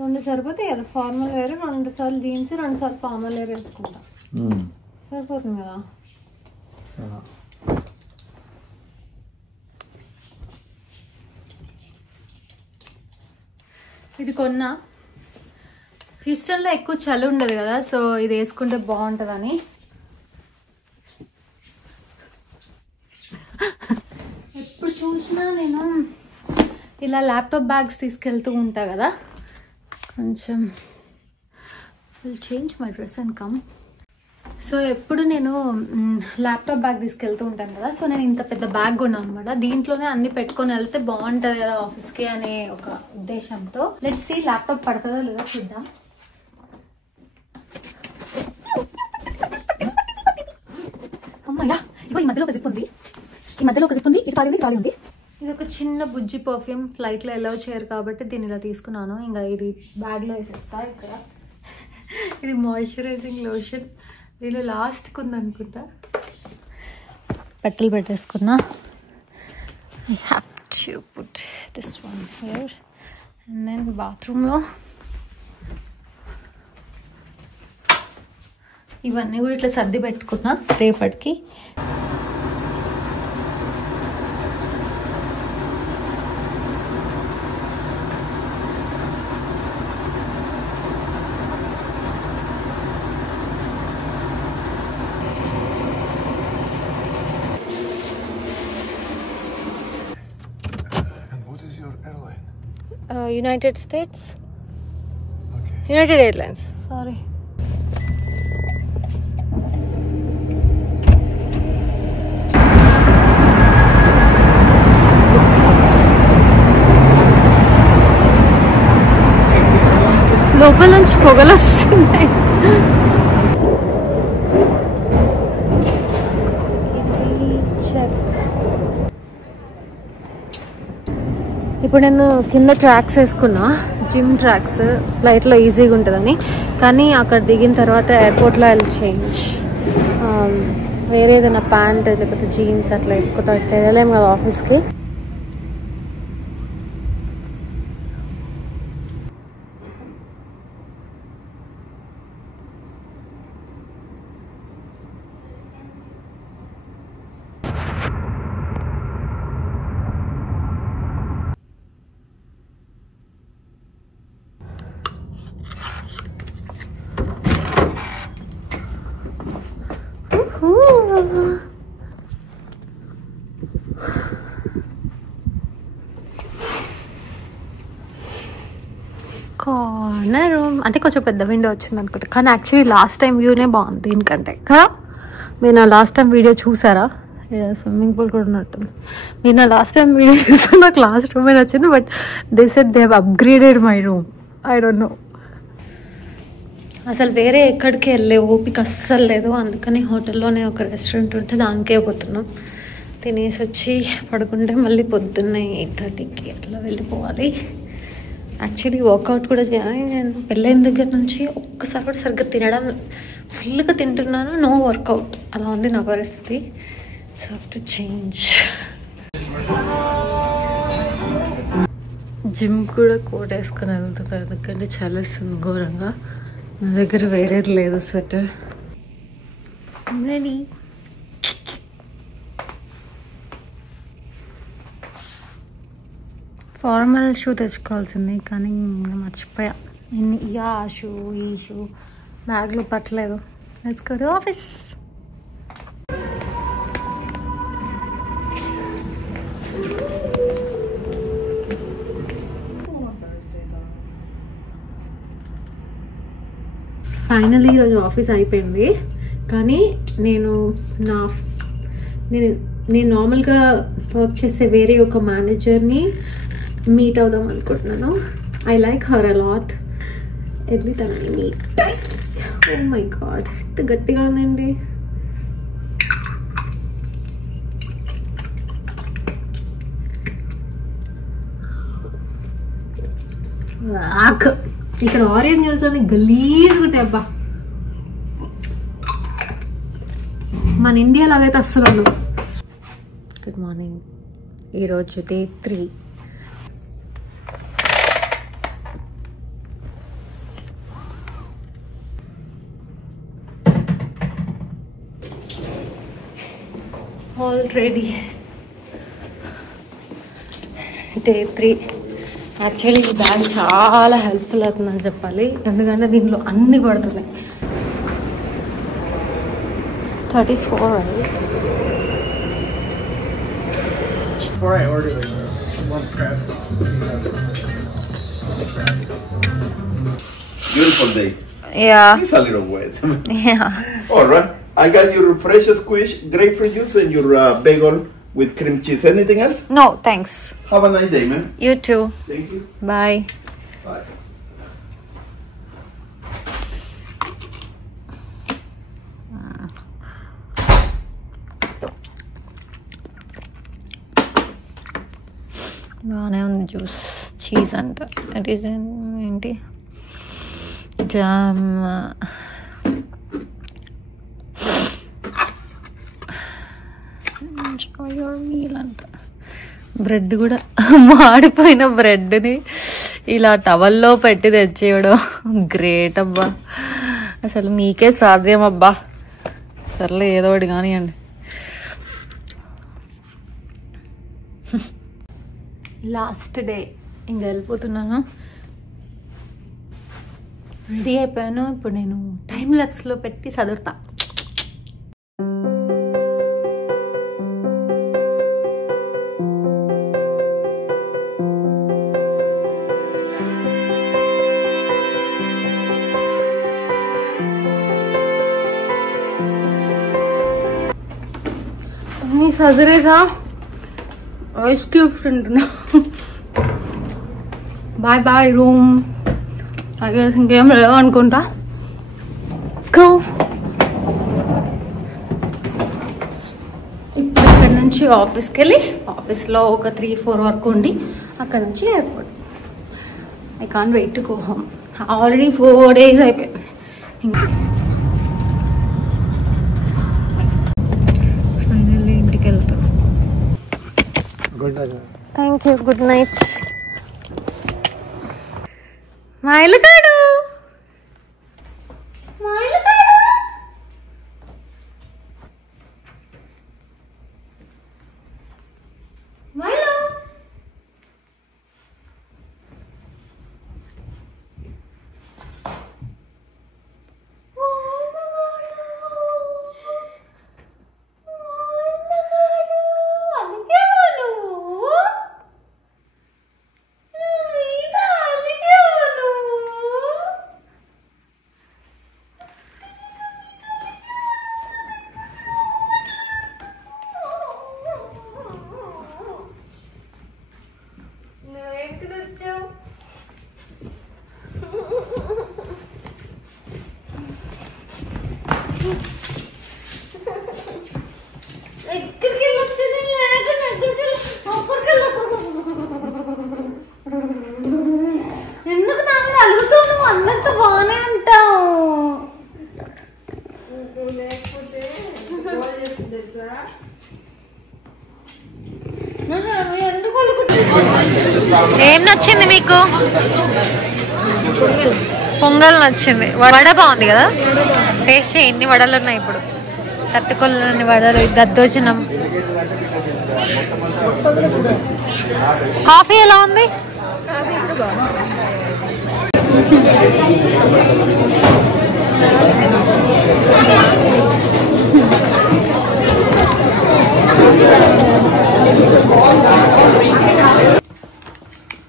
రెండు సరిపోతాయి కదా, ఫార్మల్ వేర్ 2 సార్లు జీన్స్ 2 సార్లు ఫార్మల్ వేర్ వేసుకుంటా, సరిపోతుంది కదా. ఇది కొన్నా, హ్యూస్టన్లో ఎక్కువ చలి ఉండదు కదా, సో ఇది వేసుకుంటే బాగుంటుందని. ఎప్పుడు చూసినా నేను ఇలా ల్యాప్టాప్ బ్యాగ్స్ తీసుకెళ్తూ ఉంటా కదా, కొంచెం will change my dress and come. So ఎప్పుడు నేను ల్యాప్టాప్ బ్యాగ్ తీసుకెళ్తూ ఉంటాను కదా, సో నేను ఇంత పెద్ద బ్యాగ్ కొన్నాను అనమాట. దీంట్లోనే అన్ని పెట్టుకొని వెళ్తే బాగుంటుంది కదా ఆఫీస్కి అనే ఒక ఉద్దేశంతో. లెట్స్ సీ ల్యాప్టాప్ పడుతుందో లేదో చూద్దాం. అమ్మయ్యా, ఇగో ఈ మధ్యలో ఒక జిప్ ఉంది, ఇటు ఖాళీ ఉంది. ఇది ఒక చిన్న బుజ్జి పర్ఫ్యూమ్, ఫ్లైట్లో ఎలా చేయరు కాబట్టి దీన్ని ఇలా తీసుకున్నాను. ఇంకా ఇది బ్యాగ్లో వేసేస్తా. ఇక్కడ ఇది మాయిశ్చరైజింగ్ లోషన్, దీనిలో లాస్ట్కి ఉందనుకుంటా. బట్టలు పెట్టేసుకున్నా. I have to put this one here. And then బాత్రూంలో ఇవన్నీ కూడా ఇట్లా సర్ది పెట్టుకున్నా రేపటికి. United States. Okay. United Airlines. Sorry. లోపల నుంచి పొగలు వస్తున్నాయి. ఇప్పుడు నేను కింద ట్రాక్స్ వేసుకున్నా, జిమ్ ట్రాక్స్, ఫ్లైట్లో ఈజీగా ఉంటుందని. కానీ అక్కడ దిగిన తర్వాత ఎయిర్పోర్ట్లో వెళ్ళి చేంజ్, వేరే ఏదైనా ప్యాంట్ లేకపోతే జీన్స్ అట్లా వేసుకుంటా, అట్లా వెళ్ళలేము కదా ఆఫీస్కి. కార్నర్ రూమ్ అంటే కొంచెం పెద్ద విండో వచ్చింది అనుకుంటా, కానీ యాక్చువల్లీ లాస్ట్ టైం వ్యూనే బాగుంది దీనికంటే కదా. మీరు నా లాస్ట్ టైం వీడియో చూసారా? స్విమ్మింగ్ పూల్ కూడా ఉన్నట్టుంది. మీరు నా లాస్ట్ టైం వీడియో చూస్తే నాకు లాస్ట్ రూమే నచ్చింది, but they said they have upgraded my room. I don't know. అసలు వేరే ఎక్కడికి వెళ్ళే ఓపిక అస్సలు లేదు, అందుకని హోటల్లోనే ఒక రెస్టారెంట్ ఉంటే దానికే పోతున్నాం. తినేసి వచ్చి పడుకుంటే మళ్ళీ పొద్దున్నే 8:30కి అట్లా వెళ్ళిపోవాలి. యాక్చువల్లీ వర్కౌట్ కూడా చేయాలి. నేను పెళ్ళైన దగ్గర నుంచి ఒక్కసారి కూడా సరిగ్గా తినడం, ఫుల్గా తింటున్నాను, నో వర్కౌట్, అలా ఉంది నా పరిస్థితి. So have to change. Gym కూడా కోట్ వేసుకొని వెళ్తున్నాను ఎందుకంటే చలిస్తుంది ఘోరంగా. నా దగ్గర వేరేది లేదు స్వెటర్. రెడీ. ఫార్మల్ షూ తెచ్చుకోవాల్సింది కానీ మర్చిపోయా. ఆ షూ ఈ షూ బ్యాగ్లో పట్టలేదు. Let's go to office. Finally ఈరోజు ఆఫీస్ అయిపోయింది. కానీ నేను నార్మల్గా వర్క్ చేసే వేరే ఒక మేనేజర్ని మీట్ అవుదాం అనుకుంటున్నాను. I like her a lot. Early తనని మీట్. ఓ మై గాడ్, ఎంత గట్టిగా ఉందండి. ఇక్కడ ఆరెంజ్ జ్యూస్ అని గలీజ్గా ఉంటాయి అబ్బా. మన ఇండియా లాగైతే అస్సలు ఉండవు. Good morning. ఈరోజు డే 3. Already day 3. యాక్చువల్లీ ఈ బ్యాగ్ చాలా హెల్ప్ఫుల్ అవుతుందని చెప్పాలి, ఎందుకంటే దీనిలో అన్ని పడుతున్నాయి. 34 right? Before I order one crab. Beautiful day. Yeah. It's a little wet. Yeah. All right. I got your fresh squash, grapefruit juice, and your bagel with cream cheese. Anything else? No, thanks. Have a nice day, man. You too. Thank you. Bye. Bye. బాగానే ఉంది juice. Cheese అంట, it is ఏంటి, jam. Enjoy your meal అంట. Bread కూడా మాడిపోయిన బ్రెడ్ని ఇలా టవల్లో పెట్టి తెచ్చేయడం great అబ్బా, అసలు మీకే సాధ్యం అబ్బా. సర్లే ఏదో ఒకటి కానివ్వండి. లాస్ట్ డే ఇంకా వెళ్ళిపోతున్నాను. రెడీ అయిపోయాను. ఇప్పుడు నేను టైం ల్యాప్స్లో పెట్టి చదువుతా. అన్నీ చదివేదా, ఐస్ క్యూబ్స్ తింటున్నా. Bye bye room. ఇంకేం లేవు అనుకుంటా. ఇప్పుడు ఇక్కడ నుంచి ఆఫీస్కి వెళ్ళి ఆఫీస్లో ఒక 3-4 వరకు ఉండి అక్కడ నుంచి airport. I can't wait to go home. Already 4 days అయిపోయింది. ఇంకా ఫైనల్లీ ఇంటికి వెళ్తాను. Thank you. Good night. మా ఇల్లుకాడు, మా ఇల్లుకాడు. మైలో ఎందుకు నాకు అలుగుతావు? నువ్వు అందరితో బాగానే ఉంటావు. ఏం నచ్చింది మీకు? పొంగల్ నచ్చింది. వడ బాగుంది కదా, టేస్ట్. ఎన్ని వడలు ఉన్నాయి ఇప్పుడు, తట్టుకోలేని వడలు. దద్దోజనం. కాఫీ ఎలా ఉంది?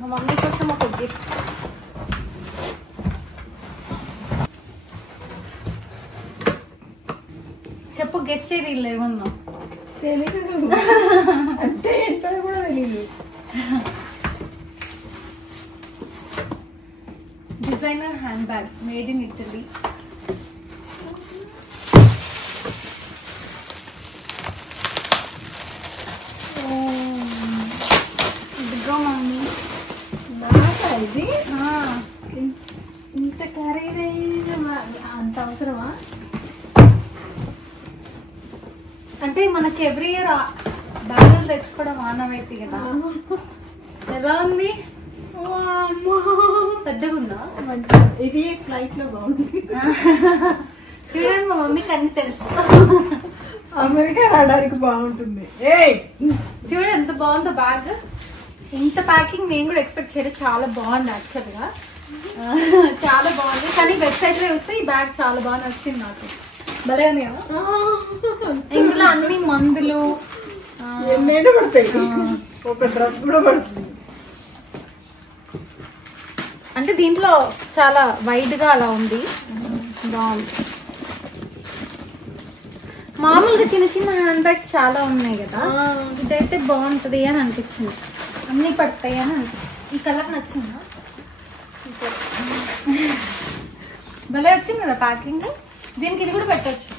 మా మమ్మీ కోసం ఒక గిఫ్ట్. చెప్పు, గెస్ట్ చేయలేదు ఏమన్నా? అంటే ఏంటో కూడా తెలియదు. Designer hand bag made in Italy. ఇదిగో మమ్మీ. నాకా ఇది? ఇంత ఖరీదైన అంత అవసరమా? అంటే మనకి ఎవ్రీ ఇయర్ బ్యాగులు తెచ్చుకోవడం ఆనవాయితీ కదా. ఎలా ఉంది? పెద్దగా ఉందా? ఇది ఫ్లైట్ లో బాగుంది. చూడండి, మా మమ్మీకి అన్ని తెలుసు. అమెరికా రావడానికి బాగుంటుంది. ఏయ్ చూడు ఎంత బాగుందో బ్యాగ్. ఇంత ప్యాకింగ్ నేను కూడా ఎక్స్పెక్ట్ చేయలేదు. చాలా బాగుంది యాక్చువల్గా, చాలా బాగుంది. కానీ వెబ్సైట్ లో చూస్తే ఈ బ్యాగ్ చాలా బాగా నచ్చింది నాకు. భలే ఉంది కదా. ఇందులో అన్ని మందులు ఎన్నైనా పడతాయి. ఒక డ్రెస్ కూడా పడుతుంది. అంటే దీంట్లో చాలా వైడ్ గా అలా ఉంది, బాగుంది. మామూలుగా చిన్న చిన్న హ్యాండ్ బ్యాగ్స్ చాలా ఉన్నాయి కదా, ఇదైతే బాగుంటది అని అనిపించింది. అన్ని పడతాయి అని అనిపించింది. ఈ కలర్ నచ్చిందా? భలే వచ్చింది కదా ప్యాకింగ్. దీనికి ఇది కూడా పెట్టచ్చు.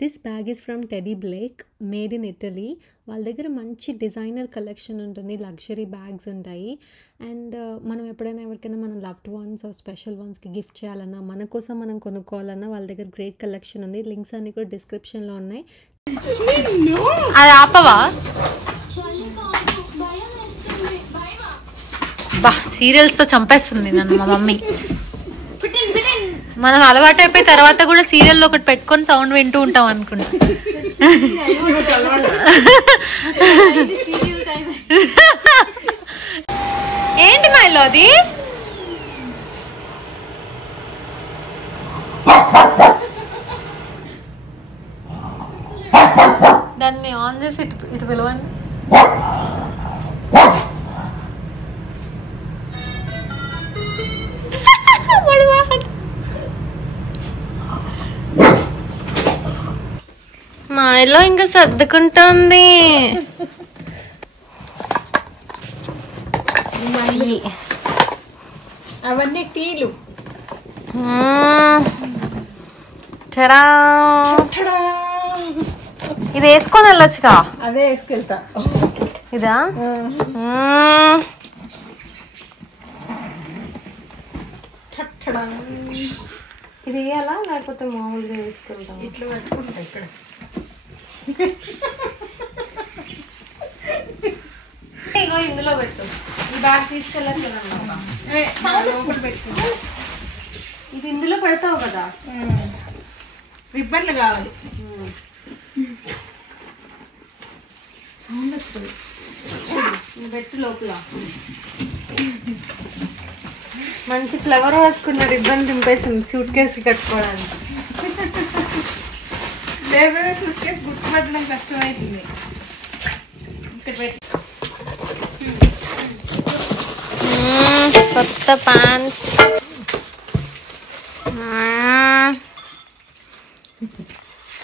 This bag is from teddy Blake, made in Italy. వాళ్ళ దగ్గర మంచి డిజైనర్ కలెక్షన్ ఉంటుంది, లగ్జరీ బ్యాగ్స్ ఉంటాయి. అండ్ మనం ఎప్పుడైనా ఎవరికైనా మనం లవ్డ్ వన్స్ స్పెషల్ వన్స్కి గిఫ్ట్ చేయాలన్నా, మన కోసం మనం కొనుక్కోవాలన్నా వాళ్ళ దగ్గర గ్రేట్ కలెక్షన్ ఉంది. లింక్స్ అన్ని కూడా డిస్క్రిప్షన్లో ఉన్నాయి. అది ఆపవా? బా సీరియల్స్ తో చంపేస్తుంది నన్ను మా మమ్మీ. మనం అలవాటు అయిపోయిన తర్వాత కూడా సీరియల్ ఒకటి పెట్టుకొని సౌండ్ వింటూ ఉంటాం అనుకుంటా. ఏంటి మైలో అది? దాన్ని ఆన్ చేసి ఇటు పిలవండి. మాయలో ఇంకా సర్దుకుంటుంది. అవన్నీ టీలు. చరా ఇది వేసుకొని వెళ్ళొచ్చుగా. అదే వేసుకెళ్తా. ఇదా? ఇది వేయాలా లేకపోతే మామూలుగా వేసుకెళ్తాం? ఇట్లా పెట్టుకుంటా ఇక్కడ. ఇగో ఇందులో పెట్టు. ఈ బ్యాగ్ తీసుకెళ్ళట్లేదు. ఇది ఇందులో పెడతావు కదా. రిబ్బన్లు కావాలి. సౌండ్ వస్తుంది. పెట్టు లోపల. మంచి ఫ్లవర్ వేసుకున్న రిబ్బన్ దింపేసింది సూట్ కేసు కట్టుకోవడానికి. లేకపోతే సూట్ కేసు గుర్తుపట్టడం కష్టమవుతుంది. ఇక్కడ పెట్టి కొత్త ప్యాంట్స్.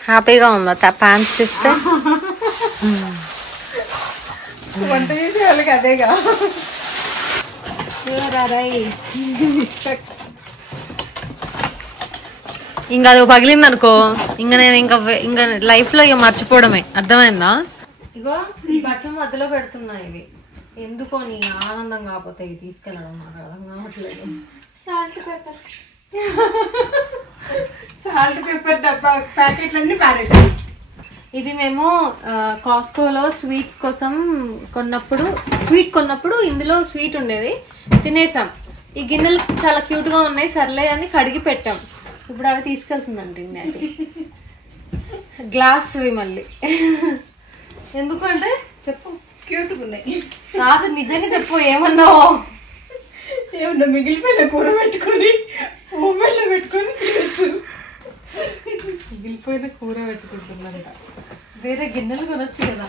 హ్యాపీగా ఉందా ప్యాంట్స్ చూస్తే? వంట చేసే వాళ్ళకి అదేగా. ఇంకా అది పగిలింది అనుకో, ఇంకా నేను ఇంకా లైఫ్ లో ఇక మర్చిపోవడమే. అర్థమైందా? ఇగో ఈ బట్టలు మధ్యలో పెడుతున్నా. ఇవి ఎందుకో నీ ఆనందం కాకపోతే ఇవి తీసుకెళ్ళడం నాకు అర్థం కావట్లేదు. సాల్ట్ పేపర్ డబ్బా ప్యాకెట్లన్నీ పారేసాయి. ఇది మేము కాస్కోలో స్వీట్స్ కోసం కొన్నప్పుడు ఇందులో స్వీట్ ఉండేది, తినేసాం. ఈ గిన్నెలు చాలా క్యూట్ గా ఉన్నాయి, సర్లే అని కడిగి పెట్టాం. ఇప్పుడు అవి తీసుకెళ్తుందండి గ్లాస్ మళ్ళీ. ఎందుకంటే చెప్పు. క్యూట్ ఉన్నాయి కాదు, నిజంగా చెప్పు. ఏమన్నావు? ఏమన్నా మిగిలిపోయిన కూర పెట్టుకొని ఓవెన్లో పెట్టుకొని తినచ్చు. మిగిలిపోయిన కూర పెట్టుకుంటున్నారట. వేరే గిన్నెలు కొనొచ్చు కదా.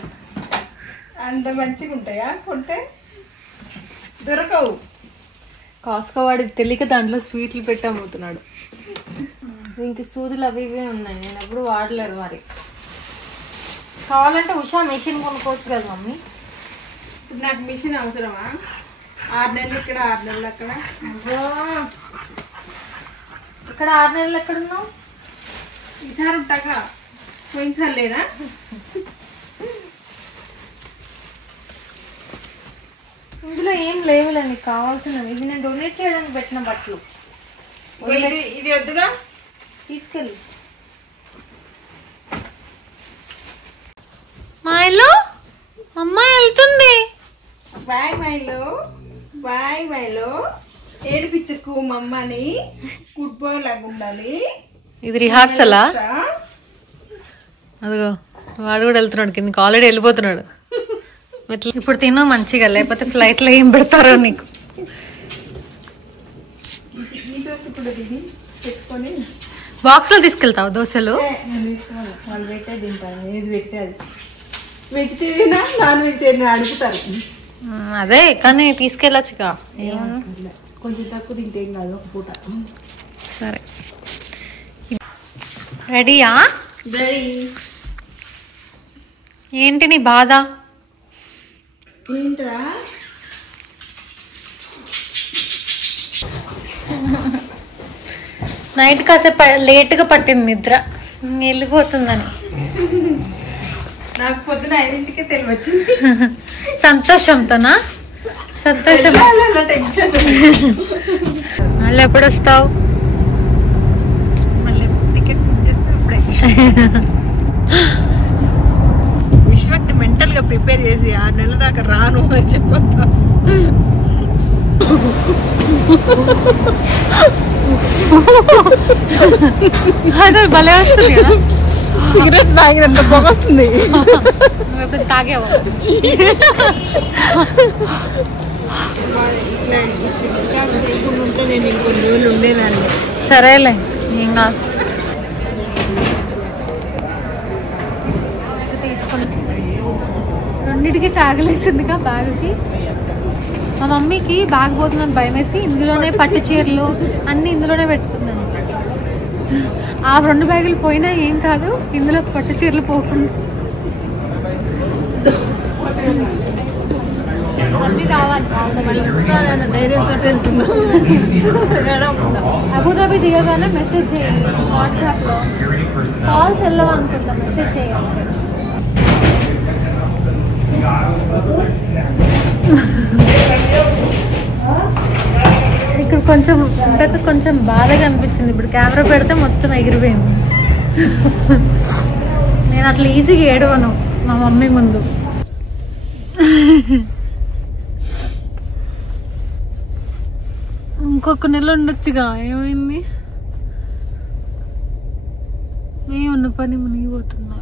అంత మంచిగా ఉంటాయా? కొంటే దొరకవు. కాస్కో వాడికి తెలియక దాంట్లో స్వీట్లు పెట్టి అమ్ముతున్నాడు. దీనికి సూదులు అవి ఇవే ఉన్నాయి, నేను ఎప్పుడు వాడలేరు. మరి కావాలంటే ఉషా మెషిన్ కొనుక్కోవచ్చు కదా మమ్మీ. ఇప్పుడు నాకు మిషన్ అవసరమా? 6 నెలలు ఇక్కడ 6 నెలలు అక్కడ. ఇక్కడ 6 నెలలు ఎక్కడున్నావు? ఈసారి ఉంటాగా, పోయినసారి లేనా? ఇందులో ఏం లేవులే నీకు కావాల్సినవి. ఇవి నేను డొనేట్ చేయడానికి పెట్టిన బట్టలు. ఇది వద్దుగా, తీసుకెళ్ళి. మాయలో అమ్మాయి వెళ్తుంది. బాయ్ మైలో, బాయ్ మైలో. ఏడిపించకు మమ్మని, గుడ్ బాయ్ లాగా ఉండాలి. ఇది రిహార్సలా? అదిగో వాడు కూడా వెళ్తున్నాడు కిందకి, ఆల్రెడీ వెళ్ళిపోతున్నాడు. ఇప్పుడు తిను మంచిగా, లేకపోతే ఫ్లైట్లో ఏం పెడతారో నీకు. బాక్స్ లో తీసుకెళ్తావు దోశలు? వాళ్ళు పెట్టే తింటాను, ఏది పెట్టేది. వెజిటేరియనా నాన్ వెజిటేరియన్ అడుగుతారు. అదే కానీ తీసుకెళ్ళచ్చుగా, కొంచెం తక్కువ తింటే ఏం కాదు ఒక పూట. సరే రెడీయా? ఏంటి నీ బాధ? ఏంట్రా? నైట్ కాసేపు లేట్గా పట్టింది నిద్ర, వెళ్ళిపోతుందని. నాకు పొద్దున 5ంటికే తెలివచ్చింది. సంతోషంతోనా? సంతోషం. మళ్ళీ ఎప్పుడు వస్తావు? మళ్ళీ టికెట్ బుక్ చేస్తే అప్పుడే. విశ్వక్ని మెంటల్ గా ప్రిపేర్ చేసి 6 నెలల దాకా రాను అని చెప్పొస్తా. అసలు భలే వస్తుంది కదా, సిగరెట్ తాగినంత పొగ వస్తుంది. తాగేవా? నేను ఇంకొన్ని రోజులు ఉండేదాన్ని. సరేలే ఏం కాదు. రెండింటికి తాగలేసిందిగా బ్యాగ్కి. మా మమ్మీకి బ్యాగ్ పోతుందని భయం వేసి ఇందులోనే పట్టు చీరలు అన్నీ ఇందులోనే పెట్టుకుందాను. ఆ 2 బ్యాగులు పోయినా ఏం కాదు, ఇందులో పట్టు చీరలు పోకుండా. మళ్ళీ రావాలి ధైర్యంతో వెళ్తున్నా. అబుదాబి దిగగానే మెసేజ్ చేయండి వాట్సాప్లో. కాల్స్ వెళ్ళవనుకుంటా, మెసేజ్ చేయండి. ఇక్కడ కొంచెం ఇంతకు కొంచెం బాధగా అనిపించింది. ఇప్పుడు కెమెరా పెడితే మొత్తం ఎగిరిపోయింది. నేను అట్లా ఈజీగా ఏడవను మా మమ్మీ ముందు. ఇంకొక నెల ఉండొచ్చుగా, ఏమైంది? ఏ ఉన్న పని మునిగిపోతున్నా.